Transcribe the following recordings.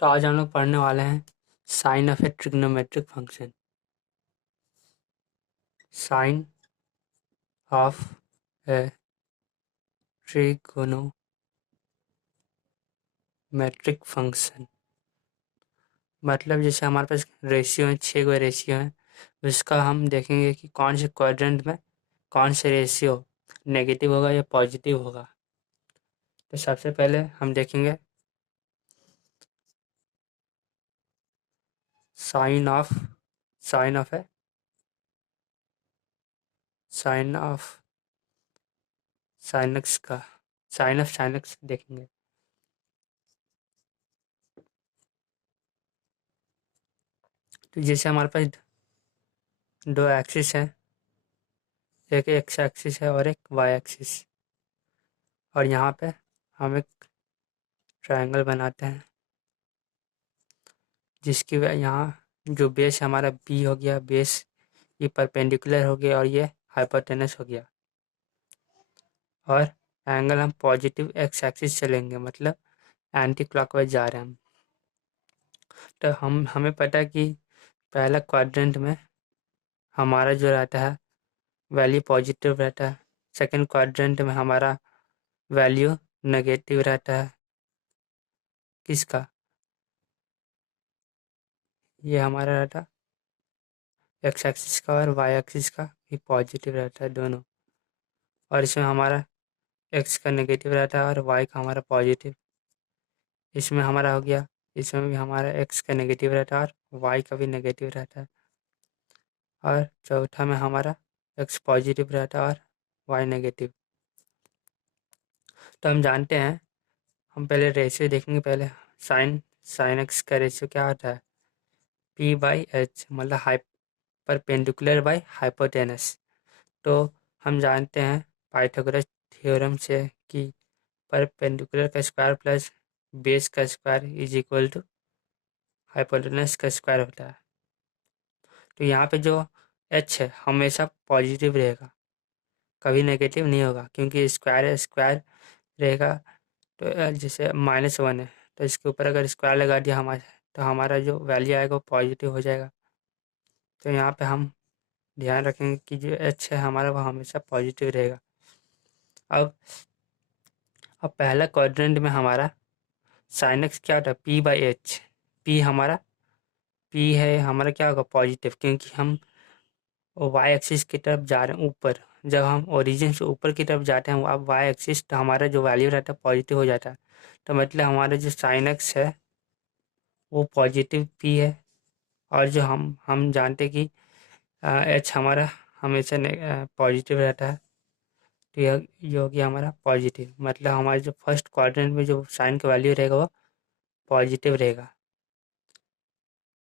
तो आज हम लोग पढ़ने वाले हैं sine of a trigonometric function. Sine of a trigonometric function मतलब जैसे हमारे पास रेशियो है, 6 रेशियो हैं, उसका हम देखेंगे कि कौन से क्वाड्रेंट में कौन से रेशियो नेगेटिव होगा या पॉजिटिव होगा। तो सबसे पहले हम देखेंगे sine of sine of a sine of sine x का साइन ऑफ साइनक्स देखेंगे। तो जैसे हमारे पास दो एक्सिस है, एक एक्स एक्सिस है और एक वाई एक्सिस, और यहाँ पे हम एक ट्रायंगल बनाते हैं जिसकी यहाँ जो बेस हमारा बी हो गया, बेस ये परपेंडिकुलर हो गया और ये हाइपोटेनस हो गया, और एंगल हम पॉजिटिव एक्स एक्सिस चलेंगे, मतलब एंटी क्लॉकवाइज जा रहे हैं हम। तो हमें पता है कि पहला क्वाड्रेंट में हमारा जो रहता है वैल्यू पॉजिटिव रहता है, सेकंड क्वाड्रेंट में हमारा वैल्यू नेगेटिव रहता है। किसका? ये हमारा रहता एक्स एक्सिस का और वाई एक्सिस का भी पॉजिटिव रहता है दोनों, और इसमें हमारा एक्स का नेगेटिव रहता है और वाई का हमारा पॉजिटिव। इसमें हमारा हो गया, इसमें भी हमारा एक्स का नेगेटिव रहता है और वाई का भी नेगेटिव रहता है, और चौथा में हमारा एक्स पॉजिटिव रहता है और वाई नेगेटिव। तो हम जानते हैं, हम पहले रेशियो देखेंगे। पहले साइन साइन एक्स का रेशियो क्या होता है? पी बाई एच, मतलब परपेंडिकुलर बाई हाइपोटेनस। तो हम जानते हैं पाइथागोरस थ्योरम से कि परपेंडिकुलर का स्क्वायर प्लस बेस का square is equal to hypotenuse का स्क्वायर होता है। तो यहाँ पे जो एच है हमेशा पॉजिटिव रहेगा, कभी नेगेटिव नहीं होगा, क्योंकि स्क्वायर है, स्क्वायर रहेगा। तो जैसे -1 है तो इसके ऊपर अगर स्क्वायर लगा दिया हमारे, तो हमारा जो वैल्यू आएगा वो पॉजिटिव हो जाएगा। तो यहाँ पे हम ध्यान रखेंगे कि जो एच है हमारा वो हमेशा पॉजिटिव रहेगा। अब अब पहला क्वाड्रेंट में हमारा साइन एक्स क्या होता है? P by H. पी हमारा पी है हमारा क्या होगा? पॉजिटिव, क्योंकि हम वाई एक्सिस की तरफ जा रहे हैं ऊपर। जब हम ओरिजिन से ऊपर की तरफ जाते हैं अब वाई एक्सिस, तो हमारा जो वैल्यू रहता है पॉजिटिव हो जाता है। तो मतलब हमारा जो साइन एक्स है वो पॉजिटिव पी है, और जो हम जानते कि एच हमारा हमेशा पॉजिटिव रहता है। तो ये हो गया हमारा पॉजिटिव, मतलब हमारे जो फर्स्ट क्वाड्रेंट में जो साइन का वैल्यू रहेगा वो पॉजिटिव रहेगा।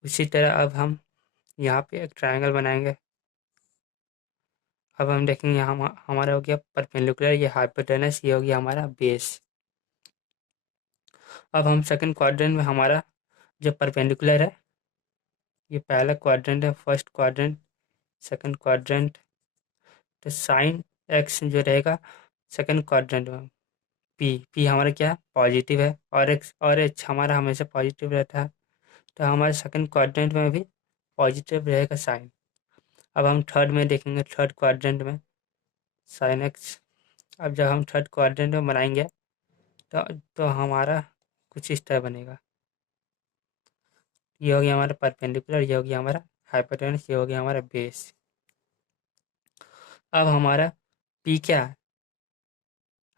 उसी तरह अब हम यहाँ पे एक ट्रायंगल बनाएंगे। अब हम देखेंगे यहाँ हमारा हो गया परपेंडिकुलर, ये हाइपोटेनस, ये हो गया हमारा बेस। अब हम सेकंड क्वाड्रेंट में हमारा जो परपेंडिकुलर है, ये पहला क्वाड्रेंट है, फर्स्ट क्वाड्रेंट, सेकंड क्वाड्रेंट। तो साइन एक्स जो रहेगा सेकंड क्वाड्रेंट में, पी पी हमारा क्या है? पॉजिटिव है, और एक्स और एच हमारा हमेशा पॉजिटिव रहता है। तो हमारे सेकंड क्वाड्रेंट में भी पॉजिटिव रहेगा साइन। अब हम थर्ड में देखेंगे, थर्ड क्वाड्रेंट में साइन एक्स। अब जब हम थर्ड क्वाड्रेंट में बनाएंगे तो हमारा कुछ इस तरह बनेगा। ये हो गया हमारा परपेंडिकुलर, ये हो गया हमारा हाइपोटेनस, ये हो गया हमारा बेस। अब हमारा पी क्या है?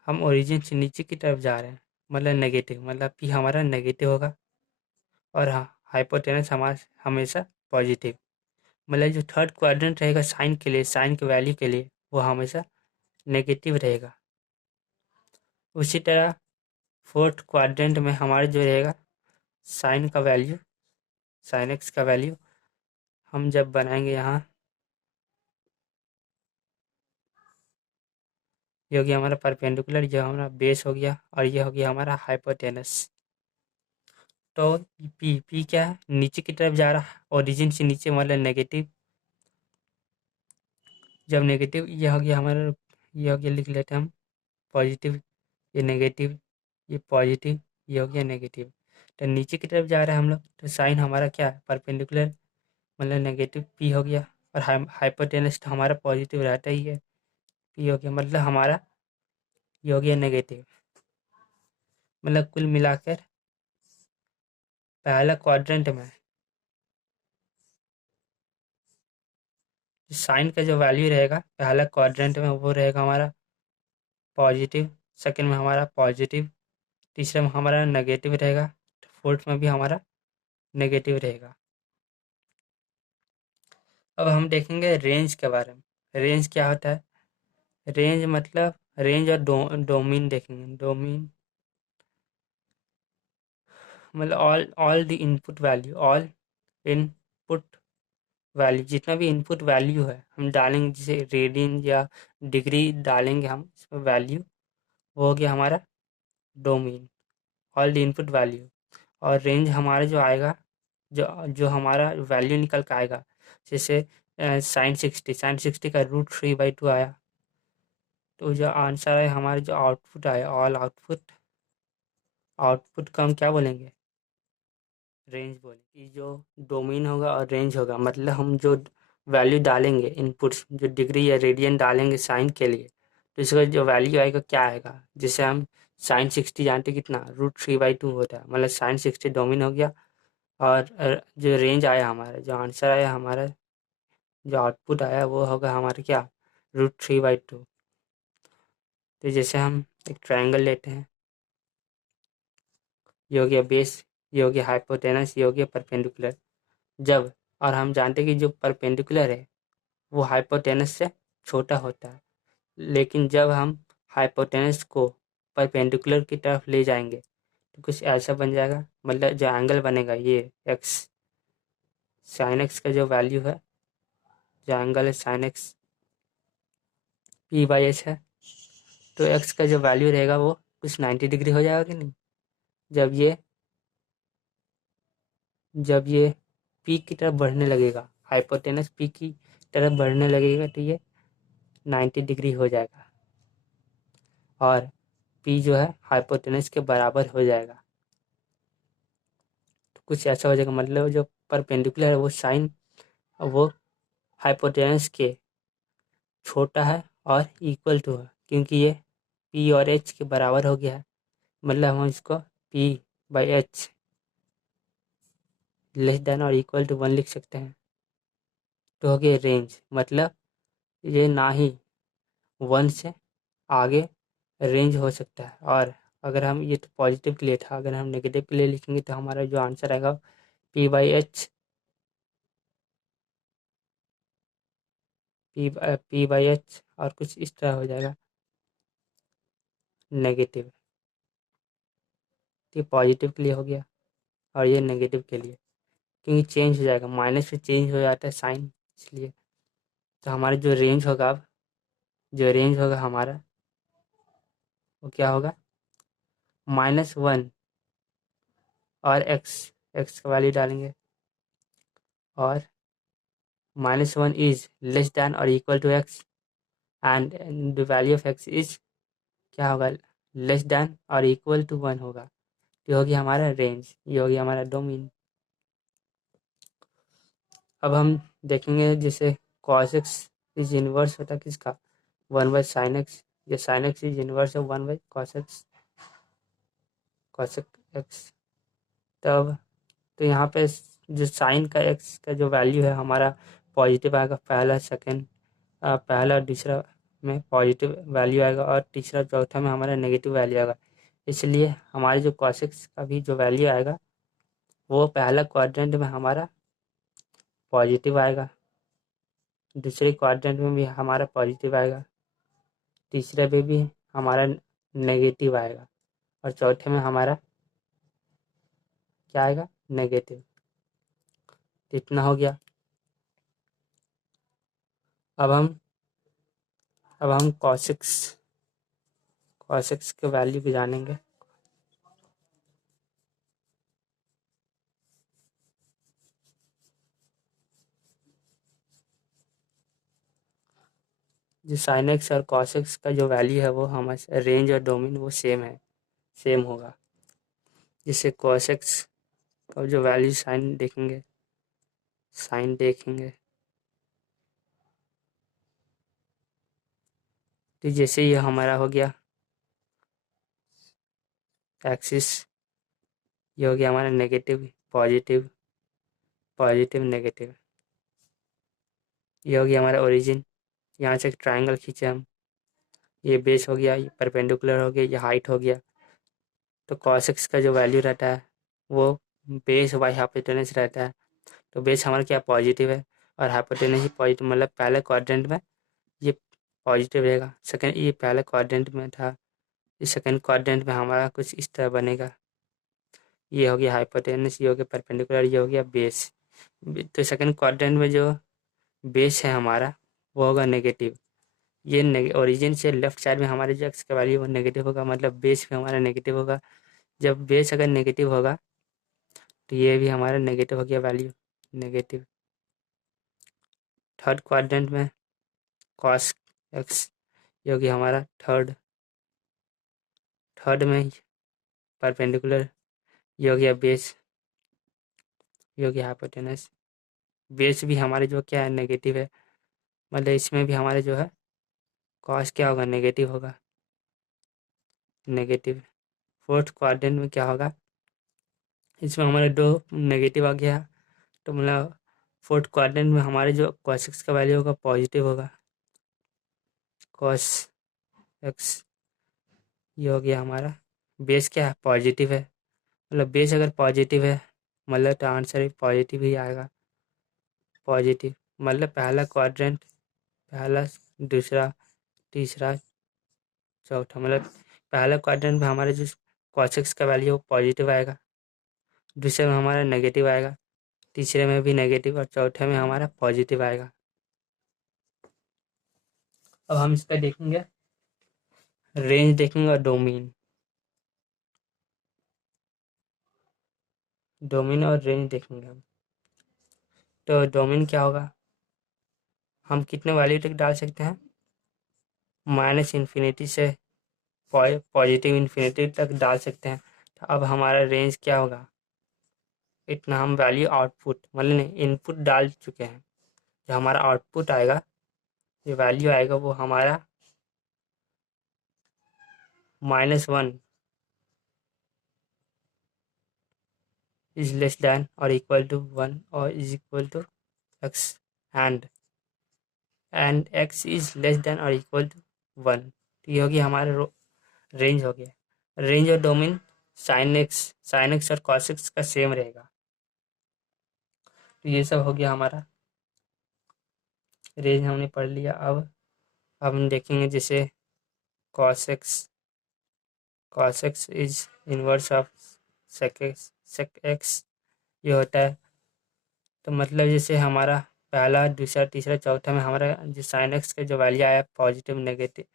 हम ओरिजिन से नीचे की तरफ जा रहे हैं, मतलब नेगेटिव, मतलब पी हमारा नेगेटिव होगा, और हाँ हाइपोटेनस हमारा हमेशा पॉजिटिव। मतलब जो थर्ड क्वाड्रेंट रहेगा साइन के लिए, साइन के वैल्यू के लिए, वो हमेशा नेगेटिव रहेगा। उसी तरह फोर्थ क्वाड्रेंट में हमारा जो रहेगा साइन का वैल्यू, साइन एक्स का वैल्यू हम जब बनाएंगे यहाँ, ये हो गया हमारा परपेंडिकुलर, ये हमारा बेस हो गया, और ये हो गया हमारा हाइपोटेनस। तो पी पी क्या है? नीचे की तरफ जा रहा है, ओरिजिन से नीचे, मतलब नेगेटिव। जब नेगेटिव, ये हो गया हमारा, ये हो गया, लिख लेते हैं हम पॉजिटिव, ये नेगेटिव, ये पॉजिटिव, ये हो गया नेगेटिव। तो नीचे की तरफ जा रहा है हम लोग, तो साइन हमारा क्या है, परपेंडिकुलर, मतलब नेगेटिव पी हो गया। और हाइपोटेनस तो हमारा पॉजिटिव रहता ही है, पी हो गया, मतलब हमारा ये हो गया नेगेटिव। मतलब कुल मिलाकर पहला क्वाड्रेंट में साइन का जो वैल्यू रहेगा पहला क्वाड्रेंट में वो रहेगा हमारा पॉजिटिव, सेकंड में हमारा पॉजिटिव, तीसरे में हमारा नेगेटिव रहेगा, फोर्थ में भी हमारा नेगेटिव रहेगा। अब हम देखेंगे रेंज के बारे में। रेंज क्या होता है? रेंज मतलब रेंज और डोमेन देखेंगे। डोमेन मतलब all the input value, all input value, जितना भी इनपुट वैल्यू है हम डालेंगे, जैसे रेडियन या डिग्री डालेंगे हम इसमें वैल्यू, वो हो गया हमारा domain, all the input value. और रेंज हमारा जो आएगा, जो जो हमारा वैल्यू निकल के आएगा, जैसे साइन 60 का √3/2 आया, तो जो आंसर है हमारे, जो आउटपुट आया, ऑल आउटपुट, आउटपुट का हम क्या बोलेंगे, रेंज बोलेंगे। ये जो डोमेन होगा और रेंज होगा, मतलब हम जो वैल्यू डालेंगे इनपुट्स, जो डिग्री या रेडियन डालेंगे साइन के लिए, तो इसका जो वैल्यू आएगा क्या आएगा, जैसे हम साइन 60 जानते कितना √3/2 होता है, मतलब साइन 60 डोमेन हो गया। और जो रेंज आया हमारा, जो आंसर आया हमारा, जो आउटपुट आया वो होगा हमारा क्या, √3/2। तो जैसे हम एक ट्रायंगल लेते हैं, ये हो गया बेस, ये हो गया हाइपोटेनस, ये हो गया परपेंडिकुलर। जब, और हम जानते हैं कि जो परपेंडिकुलर है वो हाइपोटेनस से छोटा होता है, लेकिन जब हम हाइपोटेनस को परपेंडिकुलर की तरफ ले जाएंगे तो कुछ ऐसा बन जाएगा, मतलब जो एंगल बनेगा ये एक्स, साइन एक्स का जो वैल्यू है, जो एंगल है साइन एक्स P/H है, तो एक्स का जो वैल्यू रहेगा वो कुछ 90 डिग्री हो जाएगा कि नहीं। जब ये जब ये पी की तरफ बढ़ने लगेगा, हाइपोटेनस पी की तरफ बढ़ने लगेगा, तो ये 90 डिग्री हो जाएगा और पी जो है हाइपोटेनस के बराबर हो जाएगा। तो कुछ ऐसा हो जाएगा, मतलब जो परपेंडिकुलर है वो साइन, वो हाइपोटेनस के छोटा है और इक्वल टू है, क्योंकि ये पी और एच के बराबर हो गया है, मतलब हम इसको P/H लेस देन और इक्वल टू 1 लिख सकते हैं। तो हो गया रेंज, मतलब ये ना ही 1 से आगे रेंज हो सकता है। और अगर हम, ये तो पॉजिटिव के लिए था, अगर हम नेगेटिव के लिए लिखेंगे तो हमारा जो आंसर आएगा P/H, P/H और कुछ इस तरह हो जाएगा नेगेटिव। तो ये पॉजिटिव के लिए हो गया और ये नेगेटिव के लिए, क्योंकि चेंज हो जाएगा, माइनस से चेंज हो जाता है साइन, इसलिए। तो हमारा जो रेंज होगा, अब जो रेंज होगा हमारा वो क्या होगा, -1 और एक्स का वैल्यू डालेंगे, और -1 इज लेस दैन और equal to x, and the value of x is क्या होगा, लेस दैन और इक्वल टू 1 होगा। ये होगी हमारा रेंज, ये होगी हमारा डोमेन। अब हम देखेंगे जैसे cos x इज इनवर्स होता है किसका, 1/sin x, ये sin x इज इनवर्स है 1/cos x। तब तो यहाँ पे जो साइन का एक्स का जो वैल्यू है हमारा पॉजिटिव आएगा, पहला सेकंड, पहला और दूसरा में पॉजिटिव वैल्यू आएगा, और तीसरा चौथा में हमारा नेगेटिव वैल्यू आएगा। इसलिए हमारे जो cos x का भी जो वैल्यू आएगा वो पहला क्वाड्रेंट में हमारा पॉजिटिव आएगा, दूसरे क्वाड्रेंट में भी हमारा पॉजिटिव आएगा, तीसरे पे भी हमारा नेगेटिव आएगा, और चौथे में हमारा क्या आएगा, नेगेटिव। इतना हो गया। अब हम अब हम cos x के वैल्यू भी जानेंगे। जो sin x और cos x का जो वैल्यू है वो हमारे रेंज और डोमेन वो सेम है, सेम होगा। जिससे cos x का जो वैल्यू साइन देखेंगे। तो जैसे ये हमारा हो गया एक्सिस, ये हो गया हमारा नेगेटिव पॉजिटिव, पॉजिटिव नेगेटिव। ये हो गया हमारा ओरिजिन। यहाँ से एक ट्रायंगल खींचे हम, ये बेस हो गया, ये परपेंडिकुलर हो गया, ये हाइट हो गया। तो cos x का जो वैल्यू रहता है वो बेस बाई हाइपोटेनस रहता है। तो बेस हमारा क्या पॉजिटिव है और हाइपोटेनस ही पॉजिटिव, मतलब पहले क्वाड्रेंट में ये पॉजिटिव रहेगा। सेकंड, ये पहले क्वाड्रेंट में था, इस सेकंड क्वाड्रेंट में हमारा कुछ इस तरह बनेगा। ये हो गया हाइपोटेनस, ये हो गया परपेंडिकुलर, ये हो गया बेस। तो सेकंड क्वाड्रेंट में जो बेस है हमारा वो होगा नेगेटिव। ये ओरिजिन से लेफ्ट साइड में हमारे जो एक्स का वैल्यू वो नेगेटिव होगा, मतलब बेस भी हमारा नेगेटिव होगा। जब बेस अगर नेगेटिव होगा तो ये भी हमारा नेगेटिव हो गया वैल्यू, नेगेटिव। थर्ड क्वाड्रेंट में कॉस एक्स, जो कि हमारा थर्ड, थर्ड में परपेंडिकुलर, ये हो गया बेस, ये हो गया हाइपोटेनस। बेस भी हमारे जो क्या है नेगेटिव है, मतलब इसमें भी हमारे जो है कॉस क्या होगा नेगेटिव होगा, नेगेटिव। फोर्थ क्वाड्रेंट में क्या होगा, इसमें हमारे दो नेगेटिव आ गया, तो मतलब फोर्थ क्वाड्रेंट में हमारे जो कॉस एक्स का वैल्यू होगा पॉजिटिव होगा, कॉस एक्स। ये हो गया हमारा बेस क्या है पॉजिटिव है, मतलब बेस अगर पॉजिटिव है मतलब तो आंसर भी पॉजिटिव ही आएगा, पॉजिटिव। मतलब पहला क्वाड्रेंट, पहला, दूसरा, तीसरा, चौथा, मतलब पहला क्वाड्रेंट में हमारे जो cos x का वैल्यू वो पॉजिटिव आएगा, दूसरे में हमारा नेगेटिव आएगा, तीसरे में भी नेगेटिव और चौथे में हमारा पॉजिटिव आएगा। अब हम इसका देखेंगे रेंज, देखेंगे और डोमेन, डोमेन और रेंज देखेंगे हम। तो डोमेन क्या होगा, हम कितने वैल्यू तक डाल सकते हैं, माइनस इन्फिनिटी से पॉजिटिव इन्फिनिटी तक डाल सकते हैं। तो अब हमारा रेंज क्या होगा, इतना हम वैल्यू आउटपुट मतलब नहीं इनपुट डाल चुके हैं, जो हमारा आउटपुट आएगा, जो वैल्यू आएगा वो हमारा -1 इज लेस दैन और इक्वल टू 1 और is equal to x, and x is less than और इक्वल टू 1। तो ये होगी हमारा रेंज हो गया। रेंज और डोमेन साइन एक्स और कॉस एक्स का सेम रहेगा। तो ये सब हो गया हमारा, रेंज हमने पढ़ लिया। अब हम देखेंगे जैसे cos x is inverse of sec x, ये होता है। तो मतलब जैसे हमारा पहला, दूसरा, तीसरा, चौथा में हमारा जो साइन एक्स का जो वैल्यू आया positive negative,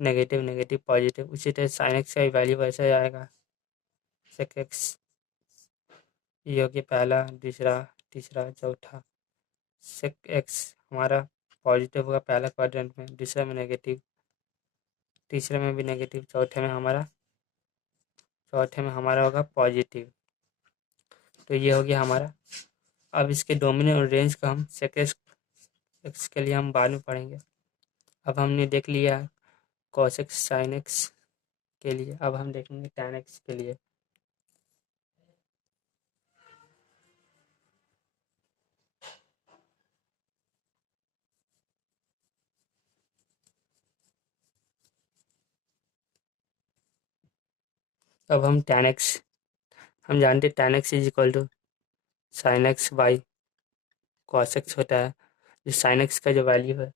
negative negative positive, उसी तरह साइन एक्स का वैल्यू वैसे आएगा सेक एक्स। ये हो गया पहला, दूसरा, तीसरा, चौथा। सेक एक्स हमारा पॉजिटिव होगा पहला क्वाड्रेंट में, दूसरे में नेगेटिव, तीसरे में भी नेगेटिव, चौथे में हमारा होगा पॉजिटिव। तो ये हो गया हमारा। अब इसके डोमिनेंट और रेंज का हम सेक एक्स के लिए हम बाद में पढ़ेंगे। अब हमने देख लिया कॉस एक्स साइन एक्स के लिए, अब हम देखेंगे टैन एक्स के लिए। अब हम टैन एक्स, हम जानते हैं tan x is equal to sine x by cos x होता है। जो साइन एक्स का जो वैल्यू है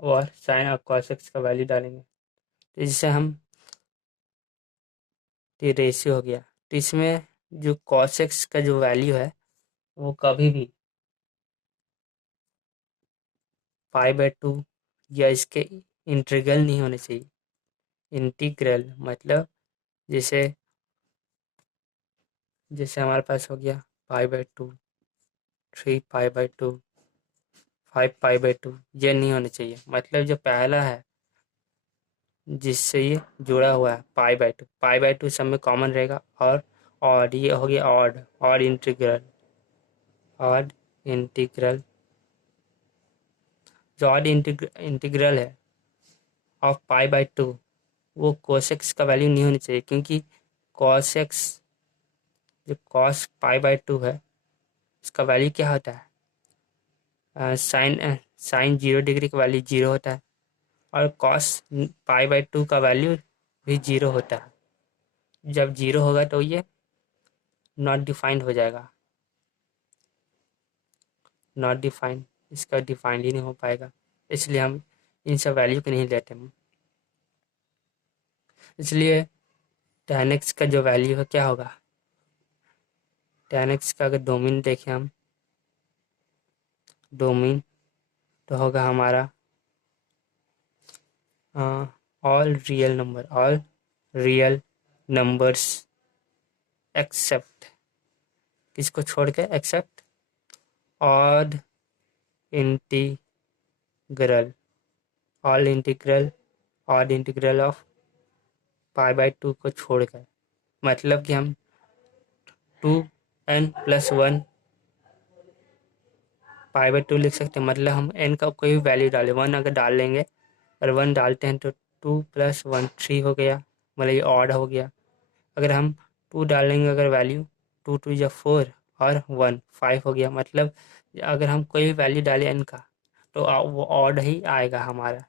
और साइन और कॉस एक्स का वैल्यू डालेंगे, तो जिससे हम, ये रेशियो हो गया। तो इसमें जो कॉस एक्स का जो वैल्यू है वो कभी भी 5/2 या इसके इंटीग्रल नहीं होने चाहिए। इंटीग्रल मतलब जैसे जैसे हमारे पास हो गया 5/2, 3π/2, 5π/2, ये नहीं होने चाहिए। मतलब जो पहला है जिससे ये जुड़ा हुआ है पाई बाई टू सब में कॉमन रहेगा। और ऑड, ये हो गया ऑड, ऑड इंटीग्रल। जो ऑड इंटीग्रल है ऑफ पाई बाई टू, वो कोसेक्स का वैल्यू नहीं होनी चाहिए, क्योंकि कॉसेक्स, जो कॉस पाई बाई टू है उसका वैल्यू क्या होता है, साइन 0 डिग्री का वैल्यू 0 होता है, और कॉस पाई बाई टू का वैल्यू भी 0 होता है। जब 0 होगा तो ये नॉट डिफाइंड हो जाएगा, नॉट डिफाइंड, इसका डिफाइंड ही नहीं हो पाएगा, इसलिए हम इन सब वैल्यू को नहीं लेते हैं। इसलिए tan x का जो वैल्यू है क्या होगा, tan x का अगर डोमेन देखें हम, डोमेन तो होगा हमारा ऑल रियल नंबर्स एक्सेप्ट, किसको छोड़ के, except odd integral, odd integral of pi by two को छोड़कर। मतलब कि हम 2n+1 पाई बाई टू लिख सकते हैं। मतलब हम n का कोई भी वैल्यू डालें, 1 अगर डाल लेंगे, और 1 डालते हैं तो 2+1 3 हो गया, मतलब ये ऑड हो गया। अगर हम 2 डालेंगे अगर वैल्यू, 2 2 या 4 और 1 5 हो गया। मतलब अगर हम कोई भी वैल्यू डालें n का तो वो ऑड ही आएगा हमारा।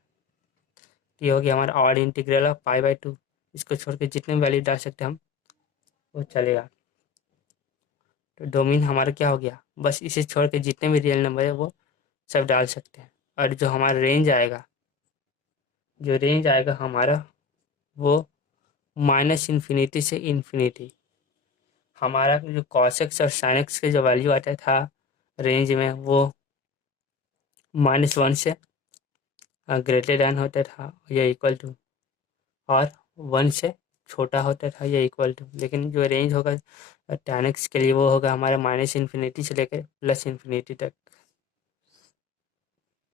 ये हो गया हमारा odd integral of pi by to. इसको छोड़ के जितने वैल्यू डाल सकते हैं हम, वो चलेगा। तो डोमेन हमारा क्या हो गया, बस इसे छोड़ के जितने भी रियल नंबर है वो सब डाल सकते हैं। और जो हमारा रेंज आएगा, जो रेंज आएगा हमारा, वो -इन्फिनिटी से इन्फिनिटी। हमारा जो कॉसेक्स और साइनेक्स के जो वैल्यू आता था रेंज में, वो -1 से ग्रेटर देन होता था या इक्वल टू, और 1 से छोटा होता था या इक्वल टू। लेकिन जो रेंज होगा tan x के लिए वो होगा हमारा -इन्फिनिटी से लेकर +इन्फिनिटी तक।